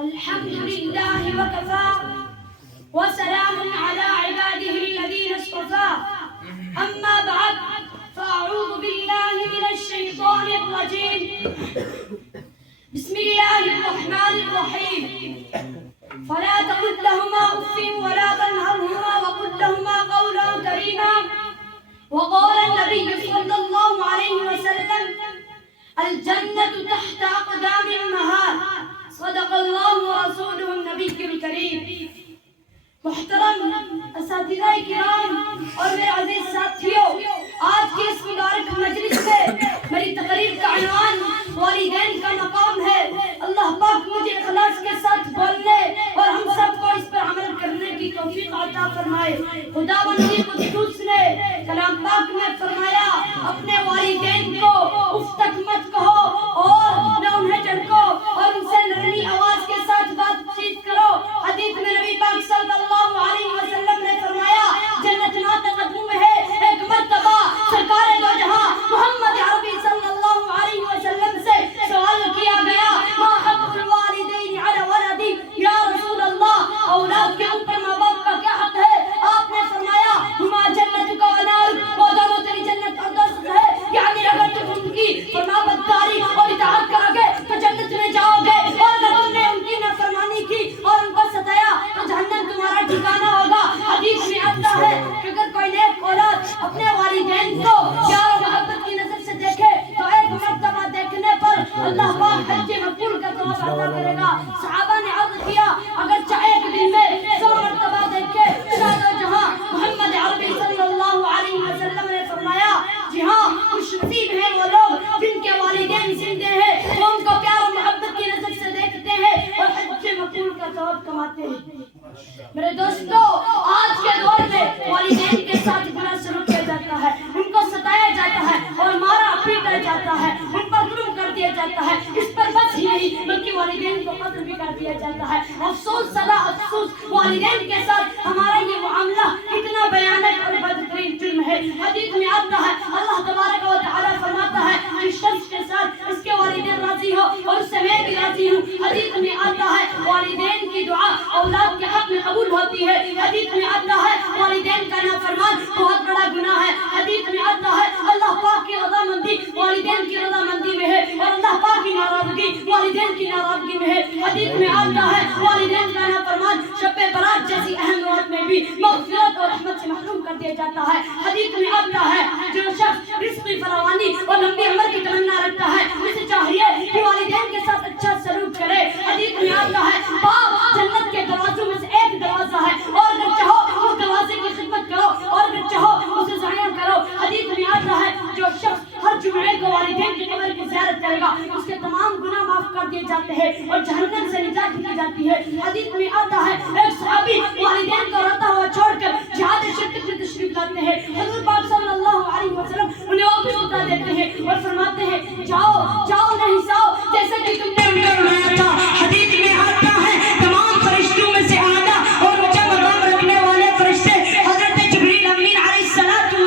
الحمد لله وكفى وسلام على عباده الذين اصطفى أما بعد فأعوذ بالله من الشيطان الرجيم بسم الله الرحمن الرحيم فلا تقل لهما أف ولا تنهرهما وقل لهما قولا كريما وقال النبي صلى الله عليه وسلم الجنة تحت أقدام أمهات صدق الله ورسوله النبي الكريم. محترم اساتذہ کرام اور میرے عزیز ساتھیوں، آج کی اس مبارک مجلس میں میری تقریر کا عنوان والدین کا مقام ہے. اللہ پاک مجھے اخلاص کے ساتھ بولنے اور ہم سب کو اس پر عمل کرنے کی توفیق عطا فرمائے. خداوند قدوس نے کلام پاک میں فرمایا اپنے والدین کو اف تک مت کہو اور نہ انہیں جھڑکو اور ان سے نرمی آواز کے ساتھ بات چیت کرو. حدیث میں نبی پاک صلی اللہ علیہ وسلم نے فرمایا جنت نات قدم میں ہے. ایک مرتبہ سرکار دو جہاں محمد عربی صلی اللہ علیہ وسلم سے سوال کیا گیا ما حق الوالدین علی ولدی یا رسول اللہ، اولاد کے اوپر ماں باپ کا کیا حق ہے؟ آپ نے فرمایا ہما جنت کا ونار، وہ دونوں تیری جنت کا دوست ہے. یعنی اگر تم ان کی فرمانبرداری اور اطاعت کرو گے تو جنت میں جاؤ گے، اور اگر تم نے ان کی نافرمانی کی اور ان کو ستایا تو جہنم تمہارا ٹھکانہ ہوگا. حدیث میں آتا ہے کہ اگر کوئی نیک اولاد اپنے والدین کو پیار و محبت کی نظر سے دیکھے تو ایک مرتبہ دیکھنے پر اللہ پاک حج مقبول کا ثواب عطا کرے گا. صحابہ نے عرض کیا اگرچہ ایک دن میں 100 مرتبہ دیکھے. شاید جہاں محمد عربی صلی اللہ علیہ وسلم نے فرمایا جی ہاں خوش نصیب ہیں وہ لوگ جن کے والدین زندے ہیں، وہ ان کو پیار و محبت کی نظر سے دیکھتے ہیں اور حج مقبول کا ثواب کماتے ہیں. میرے دوستو، آج کے دور میں والدین کے ساتھ برا سلوک کیا جاتا ہے، ان کو ستایا جاتا ہے اور مارا پیٹا جاتا ہے، ان پر ظلم کر دیا جاتا ہے. اس پر بس ہی نہیں بلکہ والدین کو قتل بھی کر دیا جاتا ہے. افسوس سدا افسوس، والدین کے ساتھ ہمارا یہ معاملہ اتنا بھیانک اور بدترین جرم ہے. حدیث میں آتا ہے اللہ تبارک و تعالی فرماتا ہے اس شخص کے ساتھ اس کے والدین راضی ہو اور اس سے میں بھی راضی ہوں. حدیث میں آتا ہے والدین کی دعا اولاد کے حق میں قبول ہوتی ہے. حدیث میں آتا ہے والدین کا نافرمان بہت بڑا گناہ ہے. حدیث میں آتا ہے اللہ پاک کی رضامندی والدین کی رضامندی میں ہے اور اللہ پاک کی ناراضگی والدین کی ناراضگی میں ہے. حدیث میں آتا ہے والدین کا نافرمان شب برات جیسی اہم رات میں بھی مغفرت اور رحمت سے محروم کر دیا جاتا ہے. حدیث میں آتا ہے جو شخص رزق کی فراوانی اور لمبی عمر کی تمنا رکھتا ہے اسے چاہیے کہ والدین کے ساتھ اچھا سلوک کرے. حدیث میں آتا ہے باپ جنت کے دروازوں میں سے ایک دروازہ ہے اور اگر چاہو اس دروازے کی خدمت کرو اور اگر چاہو اسے ضائع کرو. حدیث میں آتا ہے جو شخص ہر جمعے کو والدین کی قبر کی زیارت کرے گا اس کے تمام گناہ معاف کر دیے جاتے ہیں اور جہنم سے نجات دی جاتی ہے. حدیث میں آتا ہے ایک صحابی والدین کو روتا ہوا چھوڑ کر جہاد شرکت میں تشریف لاتے ہیں. حضور پاک صلی اللہ علیہ وسلم انہیں واپس اٹھا دیتے ہیں اور فرماتے ہیں جاؤ جاؤ نہیں ساؤ جیسا کہ تم نے ان کو بنایا تھا. حدیث میں آتا ہے تمام فرشتوں میں سے اعلیٰ اور اونچا مقام رکھنے والے فرشتے حضرت جبریل امین علیہ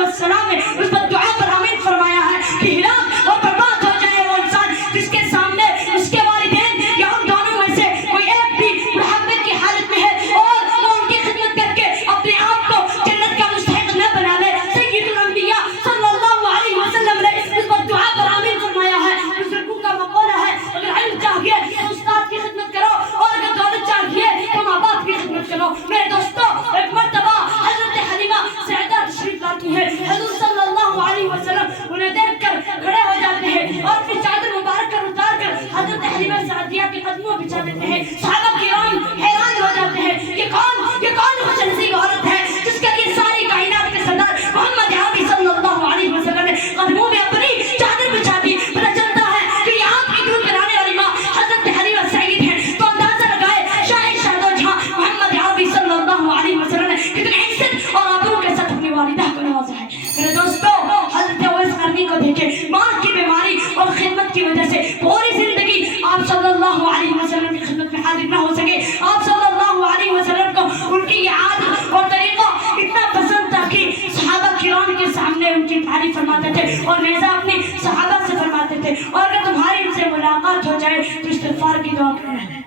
السلام نے اس پر دعا پر آمین فرمایا ہے کہ ہلاک اور برباد ہو جائے وہ انسان جس کے سامنے اس کے والدین یا ان دونوں میں سے کوئی ایک بھی محبت کی حالت میں ہے اور وہ ان کی خدمت کر کے اپنے آپ کو جنت کا مستحق نہ بنا لے. سید الانبیاء صلی اللہ علیہ وسلم نے اس پر دعا پر آمین فرمایا ہے. بزرگوں کا مقولہ ہے اگر علم چاہیے تو استاد کی خدمت کرو اور اگر دولت چاہیے تو ماں باپ کی خدمت کرو. میرے دوستو، ایک مرتبہ حضرت حلیمہ سعدیہ تشریف لاتی ہے. حضور صلی اللہ علیہ وسلم انہیں دیکھ کر کھڑے ہو جاتے ہیں اور اپنی چادر مبارک کر اتار کر حضرت حلیمہ سعدیہ کے قدموں بچھا دیتے ہیں. صحابہ کرام حیران ہو جاتے ہیں یہ کون خوش نصیب عورت ہے جس کے لیے ساری کائنات کے سردار محمد عربی صلی اللہ علیہ وسلم نے قدموں میں اپنی چادر بچھا دی. پتہ چلتا ہے کہ یہ آپ کی دودھ پلانے والی ماں حضرت حلیمہ سعید ہیں. تو اندازہ لگائے شاید شادو جہاں محمد عربی صلی اللہ علیہ وسلم نے کتنے عزت اور آبرو کے ساتھ اپنی والدہ کو نوازا ہے. میرے دوستو، حضرت اویس قرنی کو دیکھیں، ماں کی بیماری اور خدمت کی وجہ سے پوری زندگی آپ صلی اللہ علیہ وسلم کی خدمت میں حاضر نہ ہو سکے. آپ صلی اللہ علیہ وسلم کو ان کی یہ عادت اور طریقہ اتنا پسند تھا کہ صحابہ کرام کے سامنے ان کی تعریف فرماتے تھے اور نیزہ اپنی صحابہ سے فرماتے تھے اور اگر تمہاری ان سے ملاقات ہو جائے تو استغفار کی دعا کریں.